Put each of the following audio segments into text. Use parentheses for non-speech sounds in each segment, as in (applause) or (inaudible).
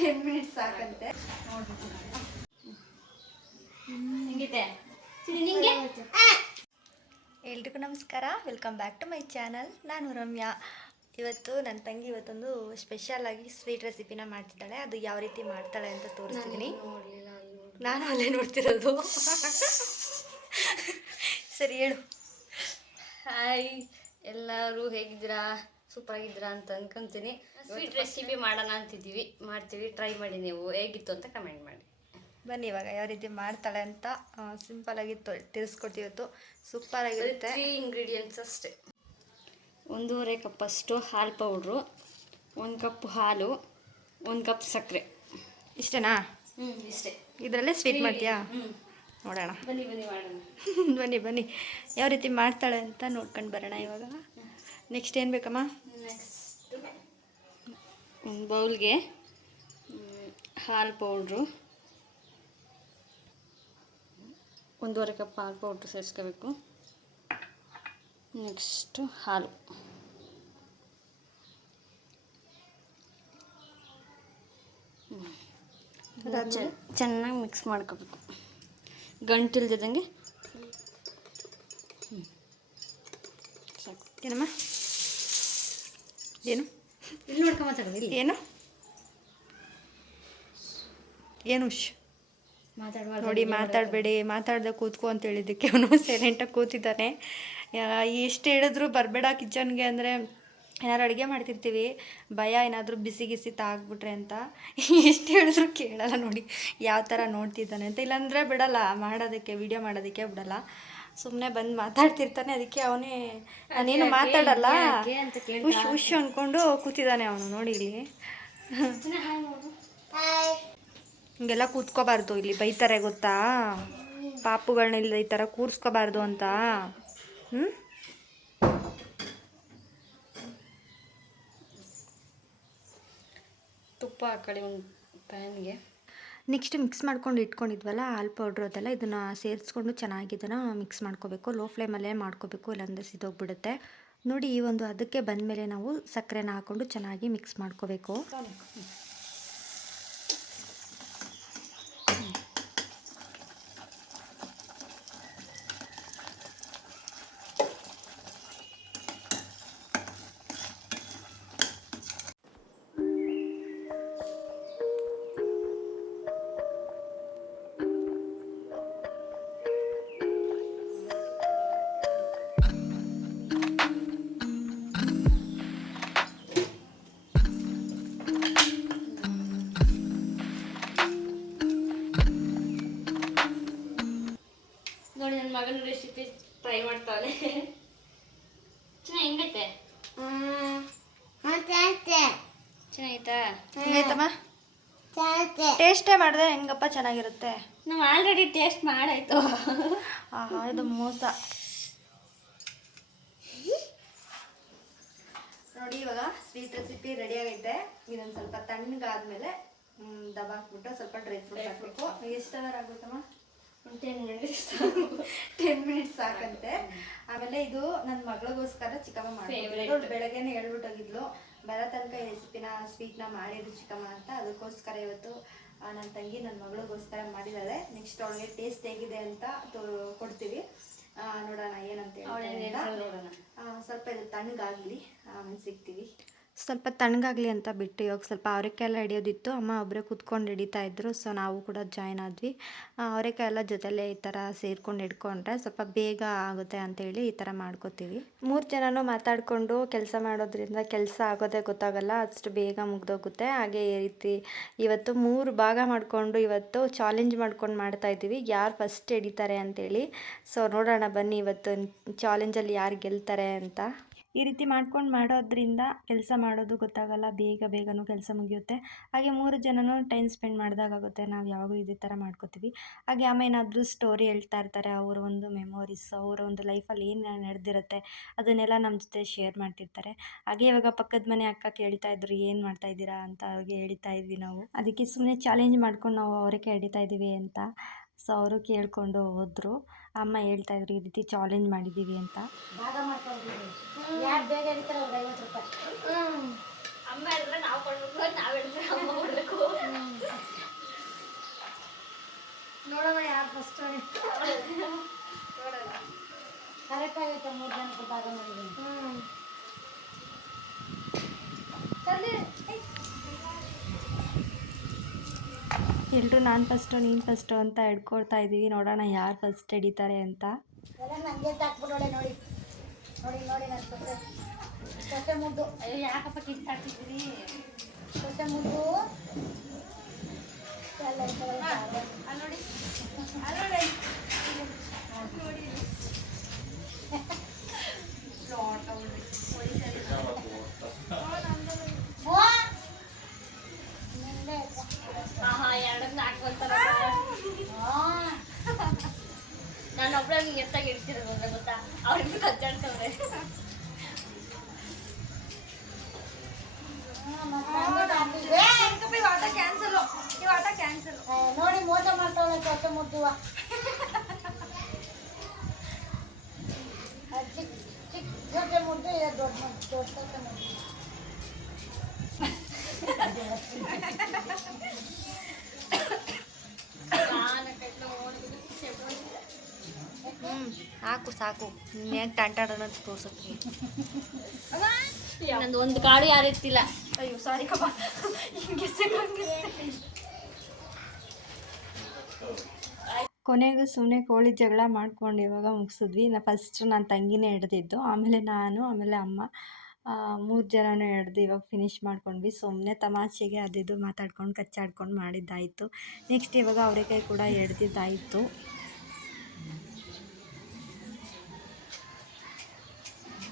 Ten minutes ಸಾಕಂತೆ ಎಲ್ರಿಗೂ ನಮಸ್ಕಾರ. Welcome back to my channel ನಾನು ರಮ್ಯಾ. ಇವತ್ತು ನನ್ನ ತಂಗಿ ಇವತ್ತೊಂದು ಸ್ಪೆಷಲ್ ಆಗಿ ಸ್ವೀಟ್ ರೆಸಿಪಿನ ಮಾಡ್ತಿದ್ದಾಳೆ. ಅದು ಯಾವ ರೀತಿ ಮಾಡ್ತಾಳೆ ಅಂತ ತೋರಿಸ್ತೀನಿ ನಾನು ಅಲ್ಲೇ ನೋಡ್ತಿರೋದು. ಸರಿ ಹೇಳು. ಹಾಯ್ ಎಲ್ಲರೂ ಹೇಗಿದ್ದೀರಾ? ಸೂಪರ್ ಆಗಿದ್ದೀರಾ ಅಂತ ಅನ್ಕೊಂತೀನಿ. ಸ್ವೀಟ್ ರೆಸಿಪಿ ಮಾಡೋಣ ಅಂತಿದ್ದೀವಿ. ಮಾಡ್ತೀವಿ. ಟ್ರೈ ಮಾಡಿ ನೀವು. ಹೇಗಿತ್ತು ಅಂತ ಕಮೆಂಟ್ ಮಾಡಿ. ಬನ್ನಿ ಇವಾಗ ಯಾವ ರೀತಿ ಮಾಡ್ತಾಳೆ ಅಂತ ಸಿಂಪಲ್ ಆಗಿ ತೊ- ತಿಳಿಸ್ಕೊಡ್ತೀವಿ ಇವತ್ತು. ಸೂಪರ್ ಆಗಿರುತ್ತೆ. ಇಂಗ್ರೀಡಿಯೆಂಟ್ಸ್ ಅಷ್ಟೇ. ಒಂದೂವರೆ ಕಪ್ಪಷ್ಟು ಹಾಲು ಪೌಡ್ರು ಒಂದು ಕಪ್ ಹಾಲು ಒಂದು ಕಪ್ ಸಕ್ಕರೆ. ಇಷ್ಟೇನಾ? ಹ್ಞೂ ಇಷ್ಟೇ. ಇದರಲ್ಲೇ ಸ್ವೀಟ್ ಮಾಡ್ತೀಯಾ? ನೋಡೋಣ. ಬನ್ನಿ ಬನ್ನಿ ಮಾಡೋಣ. (laughs) ಬನ್ನಿ ಬನ್ನಿ. ಯಾವ ರೀತಿ ಮಾಡ್ತಾಳೆ ಅಂತ ನೋಡ್ಕೊಂಡು ಬರೋಣ ಇವಾಗ. ನೆಕ್ಸ್ಟ್ ಏನು ಬೇಕಮ್ಮ? ನೆಕ್ಸ್ಟ್ ಒಂದು ಬೌಲ್ಗೆ. ಹಾಲು ಪೌಡ್ರು. ಒಂದೂವರೆ ಕಪ್ ಹಾಲು ಪೌಡ್ರ್ ಸೇರಿಸ್ಕೋಬೇಕು. ನೆಕ್ಸ್ಟು ಹಾಲು? ಚೆನ್ನಾಗಿ ಮಿಕ್ಸ್ ಮಾಡ್ಕೋಬೇಕು. ಗಂಟಿಲ್ದಿದ್ದಂಗೆ. ಹ್ಞೂ ಸಾಕು. ಏನಮ್ಮ? ಏನು? ಇಲ್ಲಿ ನೋಡ್ಕೊ ಮಾತಾಡೋದು ಇಲ್ಲಿ. ಏನು? ಏನು ಹುಷ್ ಮಾತಾಡುವ ನೋಡಿ ಮಾತಾಡಬೇಡಿ. ಮಾತಾಡ್ದೆ ಕೂತ್ಕೊ ಅಂತ ಹೇಳಿದ್ದಕ್ಕೆ ಅವನು ಸೈಲೆಂಟಾಗಿ ಕೂತಿದ್ದಾನೆ. ಎಷ್ಟು ಹೇಳಿದ್ರು ಬರಬೇಡ ಕಿಚನ್ಗೆ ಅಂದರೆ ಏನಾದ್ರು ಅಡುಗೆ ಮಾಡ್ತಿರ್ತೀವಿ. ಭಯ ಏನಾದರೂ ಬಿಸಿ ಗಿಸಿ ತಾಗ್ಬಿಟ್ರೆ ಅಂತ. ಎಷ್ಟು ಹೇಳಿದ್ರು ಕೇಳಲ್ಲ ನೋಡಿ ಯಾವ ಥರ ನೋಡ್ತಿದ್ದಾನೆ ಅಂತ. ಇಲ್ಲಾಂದರೆ ಬಿಡಲ್ಲ ಮಾಡೋದಕ್ಕೆ ವಿಡಿಯೋ ಮಾಡೋದಕ್ಕೆ ಬಿಡಲ್ಲ. ಸುಮ್ಮನೆ ಬಂದು ಮಾತಾಡ್ತಿರ್ತಾನೆ. ಅದಕ್ಕೆ ಅವನೇ ನಾನೇನು ಮಾತಾಡಲ್ಲ. ಹುಷ್ ಉಶ್ ಅಂದ್ಕೊಂಡು ಕೂತಿದ್ದಾನೆ ಅವನು ನೋಡಿ ಇಲ್ಲಿ. ಹಿಂಗೆಲ್ಲ ಕೂತ್ಕೋಬಾರ್ದು. ಇಲ್ಲಿ ಬೈತಾರೆ ಗೊತ್ತಾ? ಪಾಪುಗಳನ್ನ ಇಲ್ಲಿ ಈ ಥರ ಕೂರಿಸ್ಕೋಬಾರ್ದು ಅಂತ. ಹ್ಞೂ ತುಪ್ಪ ಹಾಕೊಳ್ಳಿ ಒಂದು ಪ್ಯಾನ್ಗೆ. ನೆಕ್ಸ್ಟ್ ಮಿಕ್ಸ್ ಮಾಡ್ಕೊಂಡು ಇಟ್ಕೊಂಡಿದ್ವಲ್ಲ ಹಾಲು ಪೌಡ್ರ್ ಅದೆಲ್ಲ ಇದನ್ನು ಸೇರಿಸ್ಕೊಂಡು ಚೆನ್ನಾಗಿ ಇದನ್ನು ಮಿಕ್ಸ್ ಮಾಡ್ಕೋಬೇಕು. ಲೋ ಫ್ಲೇಮಲ್ಲೇ ಮಾಡ್ಕೋಬೇಕು, ಇಲ್ಲಾಂದರೆ ಸಿದೋಗ್ಬಿಡುತ್ತೆ. ನೋಡಿ, ಈ ಒಂದು ಅದಕ್ಕೆ ಬಂದಮೇಲೆ ನಾವು ಸಕ್ಕರೆನ ಹಾಕ್ಕೊಂಡು ಚೆನ್ನಾಗಿ ಮಿಕ್ಸ್ ಮಾಡ್ಕೋಬೇಕು. ಮಾಡ್ತಾವನೆ ಚೆನ್ನಾಗಿ ಹೆಂಗೈತೆ? ಚೆನ್ನಾಗೈತಾ ಹೆಂಗೈತಮ್ಮ? ಟೇಸ್ಟೇ ಮಾಡಿದ್ರೆ ಹೆಂಗಪ್ಪ ಚೆನ್ನಾಗಿರುತ್ತೆ. ನಾವು ಆಲ್ರೆಡಿ ಟೇಸ್ಟ್ ಮಾಡಾಯ್ತು. ಆಹಾ ಇದು ಮೋಸ. ನೋಡಿ ಇವಾಗ ಸ್ವೀಟ್ ರೆಸಿಪಿ ರೆಡಿ ಆಗೈತೆ. ಇದೊಂದು ಸ್ವಲ್ಪ ತಣ್ಣಗಾದ್ಮೇಲೆ ಹ್ಮ್, ದಬ ಹಾಕ್ಬಿಟ್ಟು ಸ್ವಲ್ಪ ಡ್ರೈ ಫ್ರೂಟ್ಸ್ ಹಾಕ್ಬೇಕು. ಎಷ್ಟು ಅವರ್ ಆಗ್ಬೇಕಮ್ಮ ಟೆನ್ ಮಿನಿಟ್ಸ್ ಟೆನ್ ಮಿನಿಟ್ಸ್ ಸಾಕಂತೆ. ಆಮೇಲೆ ಇದು ನನ್ನ ಮಗಳಿಗೋಸ್ಕರ ಚಿಕ್ಕಮ್ಮ ಮಾಡ್ತೀನಿ Favorite. ಬೆಳಗ್ಗೆನೆ ಹೇಳ್ಬಿಟ್ಟೋಗಿದ್ಲು. ಬರೋ ತನಕ ರೆಸಿಪಿನ ಸ್ವೀಟ್ನ ಮಾಡಿದ್ರು ಚಿಕ್ಕಮ್ಮ ಅಂತ. ಅದಕ್ಕೋಸ್ಕರ ಇವತ್ತು ನನ್ನ ತಂಗಿ ನನ್ನ ಮಗಳಿಗೋಸ್ಕರ ಮಾಡಿದ್ದಾಳೆ ನೆಕ್ಸ್ಟ್ ಅವಳಿಗೆ ಟೇಸ್ಟ್ ಹೇಗಿದೆ ಅಂತ ತೋ- ಕೊಡ್ತೀವಿ. ನೋಡೋಣ ಏನಂತ ಹೇಳಿ ಸ್ವಲ್ಪ ಇದು ತಣ್ಣಗಾಗಲಿ ಆಮೇಲೆ ಸಿಗ್ತೀವಿ. ಸ್ವಲ್ಪ ತಣ್ಣಗಾಗಲಿ ಅಂತ ಬಿಟ್ಟು ಇವಾಗ ಸ್ವಲ್ಪ ಅವರೆಕಾಯಿ ಎಲ್ಲ ಹಿಡಿಯೋದಿತ್ತು, ಅಮ್ಮ ಒಬ್ಬರೇ ಕೂತ್ಕೊಂಡು ಹಿಡಿತಾ ಇದ್ದರು ಸೊ ನಾವು ಕೂಡ ಜಾಯ್ನ್ ಆದ್ವಿ. ಅವರೆಕಾಯಿ ಎಲ್ಲ ಜೊತೆಲೇ ಈ ಥರ ಸೇರ್ಕೊಂಡು ಹಿಡ್ಕೊಂಡ್ರೆ ಸ್ವಲ್ಪ ಬೇಗ ಆಗುತ್ತೆ ಅಂತೇಳಿ ಈ ಥರ ಮಾಡ್ಕೋತೀವಿ. ಮೂರು ಜನನೂ ಮಾತಾಡಿಕೊಂಡು ಕೆಲಸ ಮಾಡೋದ್ರಿಂದ ಕೆಲಸ ಆಗೋದೇ ಗೊತ್ತಾಗಲ್ಲ, ಅಷ್ಟು ಬೇಗ ಮುಗ್ದೋಗುತ್ತೆ. ಹಾಗೆ ಈ ರೀತಿ ಇವತ್ತು ಮೂರು ಭಾಗ ಮಾಡಿಕೊಂಡು ಇವತ್ತು ಚಾಲೆಂಜ್ ಮಾಡ್ಕೊಂಡು ಮಾಡ್ತಾ ಇದ್ದೀವಿ. ಯಾರು ಫಸ್ಟ್ ಹಿಡಿತಾರೆ ಅಂತೇಳಿ. ಸೊ ನೋಡೋಣ ಬನ್ನಿ ಇವತ್ತು ಚಾಲೆಂಜಲ್ಲಿ ಯಾರು ಗೆಲ್ತಾರೆ ಅಂತ. ಈ ರೀತಿ ಮಾಡ್ಕೊಂಡು ಮಾಡೋದ್ರಿಂದ ಕೆಲಸ ಮಾಡೋದು ಗೊತ್ತಾಗಲ್ಲ, ಬೇಗ ಬೇಗನೂ ಕೆಲಸ ಮುಗಿಯುತ್ತೆ. ಹಾಗೆ ಮೂರು ಜನನೂ ಟೈಮ್ ಸ್ಪೆಂಡ್ ಮಾಡಿದಾಗುತ್ತೆ ನಾವು ಯಾವಾಗಲೂ ಇದೇ ಥರ ಮಾಡ್ಕೋತೀವಿ. ಹಾಗೆ ಅಮ್ಮ ಏನಾದರೂ ಸ್ಟೋರಿ ಹೇಳ್ತಾ ಇರ್ತಾರೆ, ಅವರ ಒಂದು ಮೆಮೊರೀಸ್ ಅವರ ಒಂದು ಲೈಫಲ್ಲಿ ಏನು ನಡೆದಿರುತ್ತೆ, ಅದನ್ನೆಲ್ಲ ನಮ್ಮ ಜೊತೆ ಶೇರ್ ಮಾಡ್ತಿರ್ತಾರೆ. ಹಾಗೆ ಇವಾಗ ಪಕ್ಕದ ಮನೆ ಅಕ್ಕ ಕೇಳ್ತಾ ಇದ್ರು, ಏನು ಮಾಡ್ತಾ ಇದ್ದೀರಾ? ಅಂತ ಅವ್ರಿಗೆ ಹೇಳ್ತಾ ಇದ್ವಿ ನಾವು. ಅದಕ್ಕೆ ಸುಮ್ಮನೆ ಚಾಲೆಂಜ್ ಮಾಡ್ಕೊಂಡು ನಾವು ಅವರಿಗೆ ಹಿಡಿತಾ ಇದ್ದೀವಿ ಅಂತ. ಸೊ ಅವರು ಕೇಳಿಕೊಂಡು ಹೋದರು. ಅಮ್ಮ ಹೇಳ್ತಾ ಇದ್ರು ಈ ರೀತಿ ಚಾಲೆಂಜ್ ಮಾಡಿದ್ದೀವಿ ಅಂತ ಯಾರು ಬೇಗ ಹಿಡಿತಾರೆ ಅವ್ರಿಗೆ ಐವತ್ತು ರೂಪಾಯಿ ಅಮ್ಮ ಹೇಳಿದ್ರೆ ನಾವು ಕೊಡ್ಬೇಕು ನಾವು ಹೇಳಿದ್ರೆ ಅಮ್ಮ ಕೊಡ್ಬೇಕು ಎಲ್ಲರೂ ನಾನು ಫಸ್ಟು ನೀನು ಫಸ್ಟು ಅಂತ ಹಿಡ್ಕೊಳ್ತಾ ಇದ್ದೀವಿ ನೋಡೋಣ ಯಾರು ಫಸ್ಟ್ ಹಿಡಿತಾರೆ ಅಂತ. ಅಲ್ಲ ನನಗೆ ನೋಡಿ ನೋಡಿ. ಮಾಡ್ತಾವಳೆ ಸೊಸೆ ಮುದ್ದುವ ಆ, ಚಿಕ್ಕ ಚಿಕ್ಕ ಸೊಸೆ ಮುದ್ದು ಇದು ದೊಡ್ಡ ಮುದ್ದು ದೊಡ್ಡ ಸೊಸೆ ಮುದ್ದು ಹ್ಞೂ ಸಾಕು ಸಾಕು ಇನ್ನೇನು ಟಂಟಾಡೋಣ ಅಂತ ತೋರ್ಸಕ್ಕೆ ನಂದು ಒಂದು ಕಾಡು ಯಾರು ಎತ್ತಿಲ್ಲ ಅಯ್ಯೋ ಸಾರಿ ಕಪ್ಪ ಹಿಂಗೆ ಕೊನೆಗೂ ಸುಮ್ಮನೆ ಕೋಳಿ ಜಗಳ ಮಾಡ್ಕೊಂಡು ಇವಾಗ ಮುಗಿಸಿದ್ವಿ. ನಾ ಫಸ್ಟ್ ನನ್ನ ತಂಗಿನೇ ಹಿಡ್ದಿದ್ದು ಆಮೇಲೆ ನಾನು ಆಮೇಲೆ ಅಮ್ಮ ಮೂರು ಜನನೂ ಹಿಡ್ದು ಇವಾಗ ಫಿನಿಶ್ ಮಾಡ್ಕೊಂಡ್ವಿ. ಸುಮ್ಮನೆ ತಮಾಷೆಗೆ ಅದಿದು ಮಾತಾಡ್ಕೊಂಡು ಕಚ್ಚಾಡ್ಕೊಂಡು ಮಾಡಿದ್ದಾಯಿತು. ನೆಕ್ಸ್ಟ್ ಇವಾಗ ಅವರೆಕಾಯಿ ಕೂಡ ಹಿಡ್ದಿದ್ದಾಯಿತು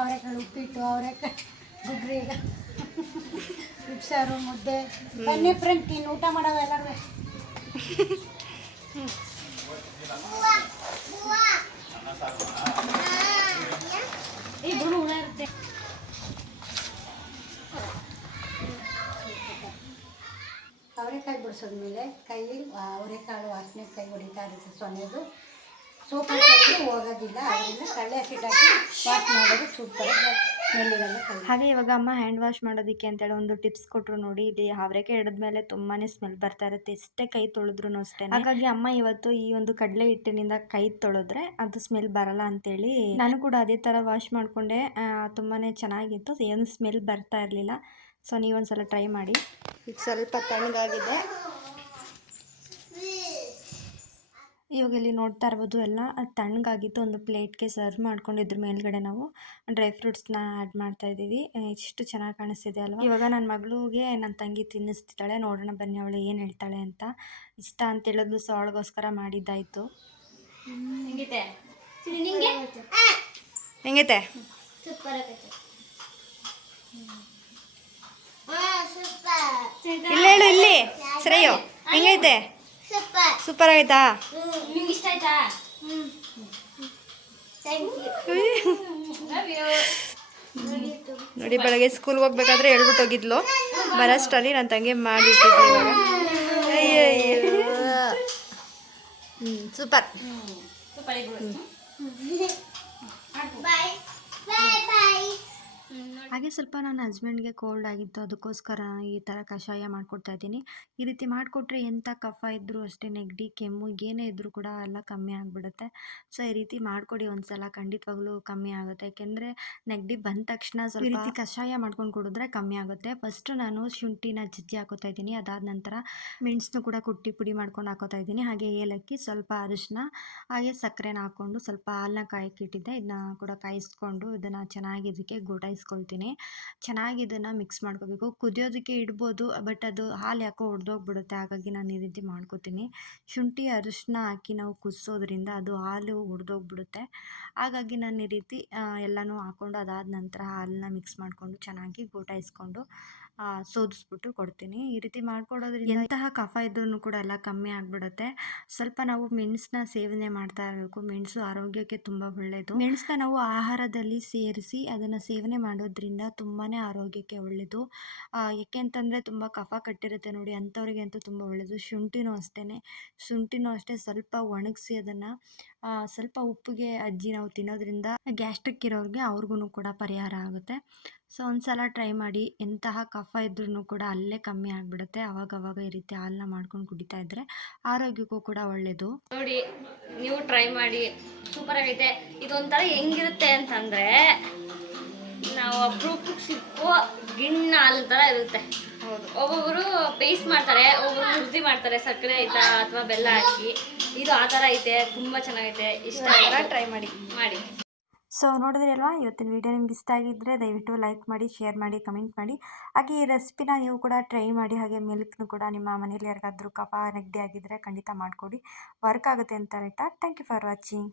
ಅವರೆಕಾಳು ಉಪ್ಪಿಟ್ಟು ಅವರೆಕಾಯಿ ಗುಡ್ರಿ ಈಗ. ಉಪ್ಸಾರು ಮುದ್ದೆ. ಬನ್ನಿ ಫ್ರೆಂಡ್ ತಿನ್ನು ಊಟ ಮಾಡವ (laughs) ಅವರೆಕಾಯಿ ಮೇಲೆ ಕೈ ಅವರೆಕಾಳು ವಾಸನೆ ಕೈ ಹೊಡಿತಾ ಇರುತ್ತೆ ಸೊನೆದು ಸೋಪ್ ಹಾಕಿ ಹೋಗೋದಿಲ್ಲ ಅದರಿಂದ ಕಳ್ಳೆ ಹಸಿಟ್ಟು ಹಾಕಿ ವಾಶ್ ಮಾಡೋದು ಸೂಪರ್ ಹಾಗೆ ಇವಾಗ ಅಮ್ಮ ಹ್ಯಾಂಡ್ ವಾಶ್ ಮಾಡೋದಕ್ಕೆ ಅಂತೇಳಿ ಒಂದು ಟಿಪ್ಸ್ ಕೊಟ್ಟರು ನೋಡಿ ಇಲ್ಲಿ ಅವರೆಕಾಯಿ ಹಿಡಿದ್ಮೇಲೆ ತುಂಬಾ ಸ್ಮೆಲ್ ಬರ್ತಾ ಇರುತ್ತೆ. ಎಷ್ಟೇ ಕೈ ತೊಳೆದ್ರು ಅಷ್ಟೇ ಹಾಗಾಗಿ ಅಮ್ಮ ಇವತ್ತು ಈ ಒಂದು ಕಡಲೆ ಹಿಟ್ಟಿನಿಂದ ಕೈ ತೊಳೆದ್ರೆ ಅದು ಸ್ಮೆಲ್ ಬರಲ್ಲ ಅಂತೇಳಿ ನಾನು ಕೂಡ ಅದೇ ಥರ ವಾಶ್ ಮಾಡಿಕೊಂಡೆ. ತುಂಬಾ ಚೆನ್ನಾಗಿತ್ತು. ಏನು ಸ್ಮೆಲ್ ಬರ್ತಾ ಇರಲಿಲ್ಲ. ಸೊ ನೀವೊಂದ್ಸಲ ಟ್ರೈ ಮಾಡಿ. ಈಗ ಸ್ವಲ್ಪ ತಣ್ಣಗಾಗಿದೆ. ಇವಾಗ ಇಲ್ಲಿ ನೋಡ್ತಾ ಇರ್ಬೋದು ಎಲ್ಲ ಅದು ತಣ್ಣಗಾಗಿತ್ತು ಒಂದು ಪ್ಲೇಟ್ಗೆ ಸರ್ವ್ ಮಾಡ್ಕೊಂಡು ಇದ್ರ ಮೇಲ್ಗಡೆ ನಾವು ಡ್ರೈ ಫ್ರೂಟ್ಸ್ನ ಆ್ಯಡ್ ಮಾಡ್ತಾ ಇದ್ದೀವಿ. ಎಷ್ಟು ಚೆನ್ನಾಗಿ ಕಾಣಿಸ್ತಿದೆ ಅಲ್ವಾ? ಇವಾಗ ನನ್ನ ಮಗಳಿಗೆ ನನ್ನ ತಂಗಿ ತಿನ್ನಿಸ್ತಿದ್ದಾಳೆ ನೋಡೋಣ ಬನ್ನಿ ಅವಳು ಏನು ಹೇಳ್ತಾಳೆ ಅಂತ. ಇಷ್ಟ ಅಂತ ಹೇಳಿದ್ಲು ಸೊ ಅವಳಿಗೋಸ್ಕರ ಮಾಡಿದ್ದಾಯಿತು. ಹೆಂಗೈತೆ? ಸೂಪರ್ ಆಗೈತೆ. ಇಲ್ಲ ಹೇಳು ಇಲ್ಲಿ. ಸರಿಯೋ ಹೆಂಗೈತೆ? ಸೂಪರ್. ಆಗೈತಾ? ನಿಮ್ಗೆ ಇಷ್ಟ ಆಯ್ತಾ? ನೋಡಿ ಬೆಳಗ್ಗೆ ಸ್ಕೂಲ್ಗೆ ಹೋಗ್ಬೇಕಾದ್ರೆ ಹೇಳ್ಬಿಟ್ಟು ಹೋಗಿದ್ಲು. ಬರೋಷ್ಟರಲ್ಲಿ ನನ್ನ ತಂಗಿ ಅಯ್ಯಯ್ಯೋ. ಹ್ಞೂ ಸೂಪರ್. ಸೂಪರ್ ಹಾಗೆ ಸ್ವಲ್ಪ ನನ್ನ ಹಸ್ಬೆಂಡ್ಗೆ ಕೋಲ್ಡ್ ಆಗಿತ್ತು ಅದಕ್ಕೋಸ್ಕರ ಈ ಥರ ಕಷಾಯ ಮಾಡಿಕೊಡ್ತಾ ಇದ್ದೀನಿ. ಈ ರೀತಿ ಮಾಡಿಕೊಟ್ರೆ ಎಂಥ ಕಫ ಇದ್ದರೂ ಅಷ್ಟೇ ನೆಗಡಿ ಕೆಮ್ಮು ಏನೇ ಇದ್ದರೂ ಕೂಡ ಎಲ್ಲ ಕಮ್ಮಿ ಆಗಿಬಿಡುತ್ತೆ. ಸೊ ಈ ರೀತಿ ಮಾಡಿಕೊಡಿ ಒಂದ್ಸಲ ಖಂಡಿತವಾಗ್ಲೂ ಕಮ್ಮಿ ಆಗುತ್ತೆ. ಯಾಕೆಂದರೆ ನೆಗಡಿ ಬಂದ ತಕ್ಷಣ ಸ್ವಲ್ಪ ಈ ರೀತಿ ಕಷಾಯ ಮಾಡ್ಕೊಂಡು ಕುಡಿದ್ರೆ ಕಮ್ಮಿ ಆಗುತ್ತೆ. ಫಸ್ಟು ನಾನು ಶುಂಠಿನ ಜಜ್ಜಿ ಹಾಕೋತಾ ಇದ್ದೀನಿ. ಅದಾದ ನಂತರ ಮೆಣಸನ್ನು ಕೂಡ ಕುಟ್ಟಿ ಪುಡಿ ಮಾಡ್ಕೊಂಡು ಹಾಕೋತಾ ಇದ್ದೀನಿ. ಹಾಗೆ ಏಲಕ್ಕಿ ಸ್ವಲ್ಪ ಅರಿಶಿನ ಹಾಗೆ ಸಕ್ಕರೆನ ಹಾಕ್ಕೊಂಡು ಸ್ವಲ್ಪ ಹಾಲನ್ನ ಕಾಯಕ್ಕಿಟ್ಟಿದ್ದೆ ಇದನ್ನ ಕೂಡ ಕಾಯಿಸ್ಕೊಂಡು ಇದನ್ನು ಚೆನ್ನಾಗಿ ಇದಕ್ಕೆ ಗೋಟಾಯಿಸ್ಕೊಳ್ತೀನಿ. ಚೆನ್ನಾಗಿ ಇದನ್ನು ಮಿಕ್ಸ್ ಮಾಡ್ಕೋಬೇಕು. ಕುದಿಯೋದಕ್ಕೆ ಇಡ್ಬೋದು, ಬಟ್ ಅದು ಹಾಲು ಯಾಕೋ ಒಡೆದೋಗ್ಬಿಡುತ್ತೆ, ಹಾಗಾಗಿ ನಾನು ಈ ರೀತಿ ಮಾಡ್ಕೋತೀನಿ. ಶುಂಠಿ ಅರಿಶಿನ ಹಾಕಿ ನಾವು ಕುದಿಸೋದ್ರಿಂದ ಅದು ಹಾಲು ಒಡೆದೋಗ್ಬಿಡುತ್ತೆ. ಹಾಗಾಗಿ ನಾನು ಈ ರೀತಿ ಎಲ್ಲನೂ ಹಾಕ್ಕೊಂಡು ಅದಾದ ನಂತರ ಹಾಲನ್ನ ಮಿಕ್ಸ್ ಮಾಡಿಕೊಂಡು ಚೆನ್ನಾಗಿ ಗೋಟಾಯಿಸ್ಕೊಂಡು ಸೋದಿಸ್ಬಿಟ್ಟು ಕೊಡ್ತೀನಿ. ಈ ರೀತಿ ಮಾಡ್ಕೊಡೋದ್ರಿಂದ ಎಂತಹ ಕಫ ಇದ್ರೂ ಕೂಡ ಎಲ್ಲ ಕಮ್ಮಿ ಆಗಿಬಿಡುತ್ತೆ. ಸ್ವಲ್ಪ ನಾವು ಮೆಣಸನ್ನ ಸೇವನೆ ಮಾಡ್ತಾ ಇರಬೇಕು. ಮೆಣಸು ಆರೋಗ್ಯಕ್ಕೆ ತುಂಬ ಒಳ್ಳೆಯದು ಮೆಣಸನ್ನ ನಾವು ಆಹಾರದಲ್ಲಿ ಸೇರಿಸಿ ಅದನ್ನು ಸೇವನೆ ಮಾಡೋದ್ರಿಂದ ತುಂಬಾ ಆರೋಗ್ಯಕ್ಕೆ ಒಳ್ಳೆಯದು ಯಾಕೆಂತಂದರೆ ತುಂಬ ಕಫ ಕಟ್ಟಿರುತ್ತೆ ನೋಡಿ. ಅಂಥವ್ರಿಗೆ ಅಂತೂ ತುಂಬ ಒಳ್ಳೆಯದು ಶುಂಠಿನೂ ಅಷ್ಟೇ ಶುಂಠಿನೂ ಅಷ್ಟೇ ಸ್ವಲ್ಪ ಒಣಗಿಸಿ ಅದನ್ನು ಸ್ವಲ್ಪ ಉಪ್ಪಿಗೆ ಅಜ್ಜಿ ನಾವು ತಿನ್ನೋದ್ರಿಂದ ಗ್ಯಾಸ್ಟ್ರಿಕ್ ಇರೋರಿಗೆ ಅವ್ರಿಗೂ ಕೂಡ ಪರಿಹಾರ ಆಗುತ್ತೆ. ಸೊ ಒಂದು ಸಲ ಟ್ರೈ ಮಾಡಿ. ಎಂತಹ ಕಫ ಇದ್ರೂ ಕೂಡ ಅಲ್ಲೇ ಕಮ್ಮಿ ಆಗಿಬಿಡುತ್ತೆ. ಅವಾಗವಾಗ ಈ ರೀತಿ ಹಾಲನ್ನ ಮಾಡ್ಕೊಂಡು ಕುಡಿತಾ ಇದ್ರೆ ಆರೋಗ್ಯಕ್ಕೂ ಕೂಡ ಒಳ್ಳೇದು. ನೋಡಿ ನೀವು ಟ್ರೈ ಮಾಡಿ. ಸೂಪರ್ ಆಗೈತೆ ಇದೊಂಥರ ಹೆಂಗಿರುತ್ತೆ ಅಂತಂದ್ರೆ ನಾವು ಅಪ್ರೂಪಕ್ಕೆ ಸಿಕ್ಕೋ ಗಿಣ್ಣ ಹಾಲು ಥರ ಇರುತ್ತೆ. ಹೌದು. ಒಬ್ಬೊಬ್ರು ಪೇಸ್ಟ್ ಮಾಡ್ತಾರೆ ಒಬ್ಬೊಬ್ರು ಮುದ್ದಿ ಮಾಡ್ತಾರೆ ಸಕ್ಕರೆ ಆಯ್ತಾ ಅಥವಾ ಬೆಲ್ಲ ಹಾಕಿ. ಇದು ಆ ಥರ ಐತೆ, ತುಂಬ ಚೆನ್ನಾಗೈತೆ. ಇಷ್ಟ ಆಗ ಟ್ರೈ ಮಾಡಿ ಮಾಡಿ. ಸೊ ನೋಡಿದ್ರಿ ಅಲ್ವಾ ಇವತ್ತಿನ ವಿಡಿಯೋ ನಿಮ್ಗೆ ಇಷ್ಟ ಆಗಿದ್ದರೆ ದಯವಿಟ್ಟು ಲೈಕ್ ಮಾಡಿ ಶೇರ್ ಮಾಡಿ ಕಮೆಂಟ್ ಮಾಡಿ. ಹಾಗೆ ಈ ರೆಸಿಪಿನ ನೀವು ಕೂಡ ಟ್ರೈ ಮಾಡಿ, ಹಾಗೆ ಮಿಲ್ಕ್ನು ಕೂಡ ನಿಮ್ಮ ಮನೇಲಿ ಯಾರಿಗಾದರೂ ಕಫ ನೆಗಡಿ ಆಗಿದ್ದರೆ ಖಂಡಿತ ಮಾಡಿಕೊಡಿ. ವರ್ಕ್ ಆಗುತ್ತೆ ಅಂತ ಹೇಳ್ತಾ ಥ್ಯಾಂಕ್ ಯು ಫಾರ್ ವಾಚಿಂಗ್